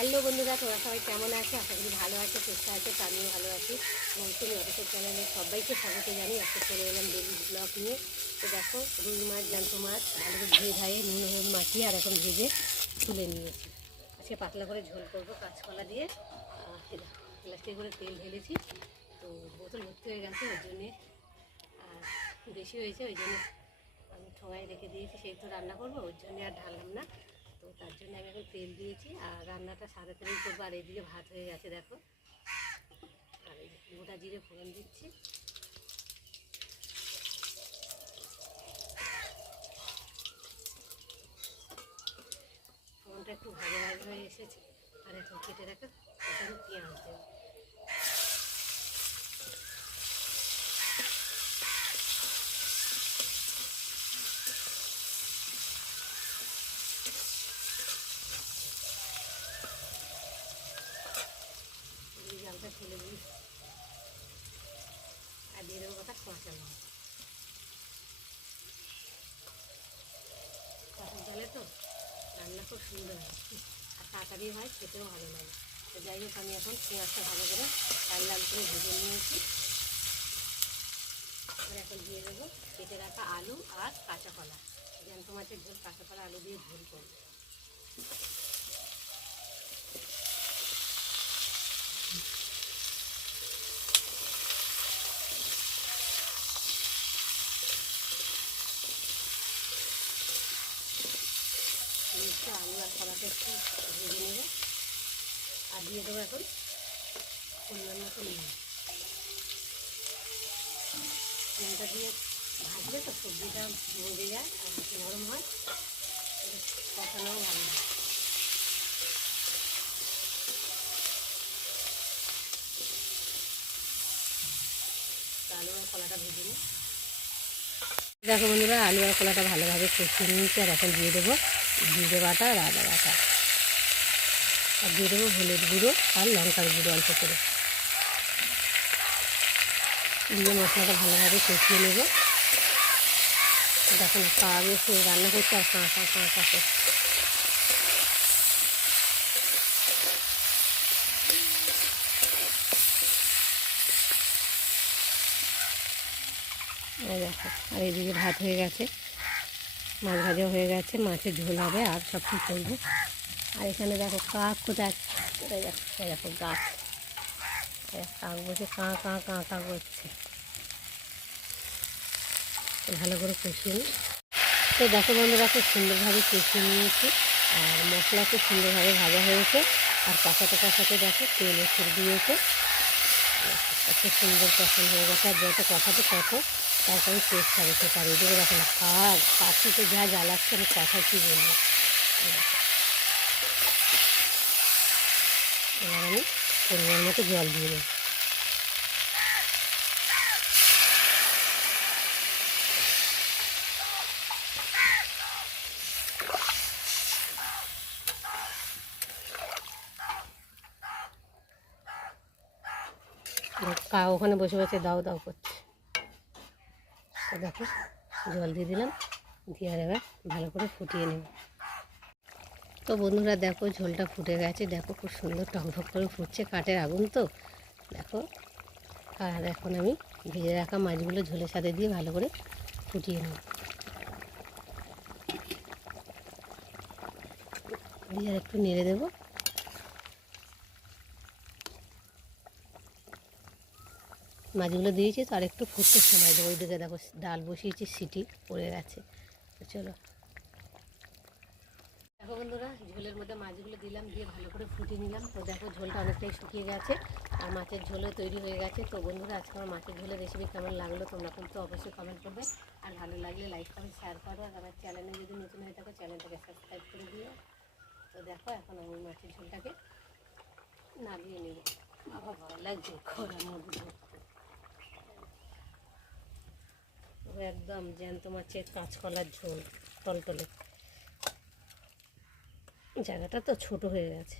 Hello বন্ধুরা, তোমরা সবাই কেমন আছো? আশা করি ভালো আছো, সুস্থ আছো। আমিও ভালো আছি। মৌসুমি অফিসের চ্যানেলে সবাইকে স্বাগত জানি। আজকে চলে এলাম ডেলি ব্লগ নিয়ে। তো দেখো, রুই মাছ, জ্যান্ত মাছ ভালো করে ধুয়ে ধায়ে নুন হলুদ মাখিয়ে আর এখন ভেজে তুলে নিয়েছি। আজকে পাতলা করে ঝোল করবো কাঁচকলা দিয়ে। প্লাস্টিক করে তেল ঢেলেছি, তো বোতল ভর্তি হয়ে গেছে, ওই জন্যে আর বেশি হয়েছে, ওই জন্য আমি ঠোঙায় রেখে দিয়েছি। সেই তো রান্না করবো, ওই জন্যে আর ঢাললাম না। তো তার জন্য আমি এখন তেল দিয়েছি আর রান্নাটা সাড়ে তেলেই করবো। আর এইদিকে ভাত হয়ে গেছে দেখো, আর এই গোটা জিরে ফোড়ন দিচ্ছি। ফোড়নটা একটু ভাজা ভাজা হয়ে এসেছে, আর এখন কেটে রাখা পেঁয়াজ দেবো। এই জালটা ফেলে দিই আর দিয়ে দেবো কথা কাঁচা লঙ্কা। কাঁচা জলে তো রান্না খুব সুন্দর হয় আর তাড়াতাড়ি হয়, খেতেও ভালো লাগে। তো যাই হোক, আমি এখন পেঁয়াজটা ভালো করে লাল লাল করে ভেজে নিয়েছি। আর এখন দিয়ে দেবো কেটে রাখা আলু আর কাঁচা কলা। জ্যান্ত মাছের ঝোল কাঁচা কলা আলু দিয়ে ঝোল করবো। আলু আর কলাটা একটু ভেজে নেবো আর দিয়ে দেবো এখন পরিমাণ মতো নুন। নুনটা দিয়ে ভাজলে তো সবজিটা ভেজে যায় আর নরম হয়, কষানোও ভালো হয়। আলু আর কলাটা ভেজে নিই। দেখো বন্ধুরা, আলু আর কলাটা ভালোভাবে কষিয়ে নিয়েছি। আর এখন দিয়ে দেবো জিরে বাটা আর আদা বাটা, আর দিয়ে দেবো হলুদ গুঁড়ো আর লঙ্কার গুঁড়ো অল্প করে দিয়ে মশলাটা ভালোভাবে কষিয়ে নেব। দেখো না, পা বেশি রান্না করছে আর কাঁচা কাঁচা করছে। দেখো, আর এইদিকে ভাত হয়ে গেছে, মাছ ভাজা হয়ে গেছে, মাছের ঝোল হবে আর সব কিছু করবো। আর এখানে দেখো কাক কোথায়, দেখো গাছ, কাক বসে কাঁ কাঁ কাঁ কাঁ করছে। ভালো করে কষিয়ে নিই। তো দেখো বন্ধুরা, খুব সুন্দরভাবে কষিয়ে নিয়েছি আর মশলা খুব সুন্দরভাবে ভাজা হয়েছে। আর কষাতে কষাতে দেখো তেল ছেড়ে দিয়েছে, কত সুন্দর কষানো হয়ে গেছে। আর যত কষাতে তত তরকারি টেস্ট হবে খেতে। আর এদিকে দেখো না, কাশিতে যা জ্বালাচ্ছে, আমি কথা কী বলবো। এবার আমি পরিমাণ মতো জল দিয়ে দেবো। ওখানে বসে বসে দাও দাও করছে। তো দেখো, জল দিয়ে দিলাম, দিয়ে আর এবার ভালো করে ফুটিয়ে নেব। তো বন্ধুরা দেখো, ঝোলটা ফুটে গেছে। দেখো খুব সুন্দর টকটক করে ফুটছে, কাঠের আগুন তো দেখো। আর এখন আমি ভেজে রাখা মাছগুলো ঝোলের সাথে দিয়ে ভালো করে ফুটিয়ে নেব। দিয়ে আর একটু নেড়ে দেবো। মাছগুলো দিয়েছি তো আর একটু ফুটতে সময় দেবো। ওইদিকে দেখো ডাল বসিয়েছি, সিটি পড়ে গেছে। তো চলো, দেখো বন্ধুরা, ঝোলের মধ্যে মাছগুলো দিলাম, দিয়ে ভালো করে ফুটিয়ে নিলাম। তো দেখো ঝোলটা অনেকটাই শুকিয়ে গেছে আর মাছের ঝোলও তৈরি হয়ে গেছে। তো বন্ধুরা, আজকে আমার মাছের ঝোলের রেসিপি কেমন লাগলো তোমরা কিন্তু অবশ্যই কমেন্ট করবে। আর ভালো লাগলে লাইক কমেন্ট শেয়ার করো। আর আমার চ্যানেলে যদি নতুন হয়ে থাকো, চ্যানেলটাকে সাবস্ক্রাইব করে দিও। তো দেখো, এখন আমি মাছের ঝোলটাকে নামিয়ে নেব। আবার ভালো লাগছে খরার মধ্যে একদম জ্যান্ত মাছের কাঁচকলার ঝোল, টলটলে। জায়গাটা তো ছোট হয়ে গেছে।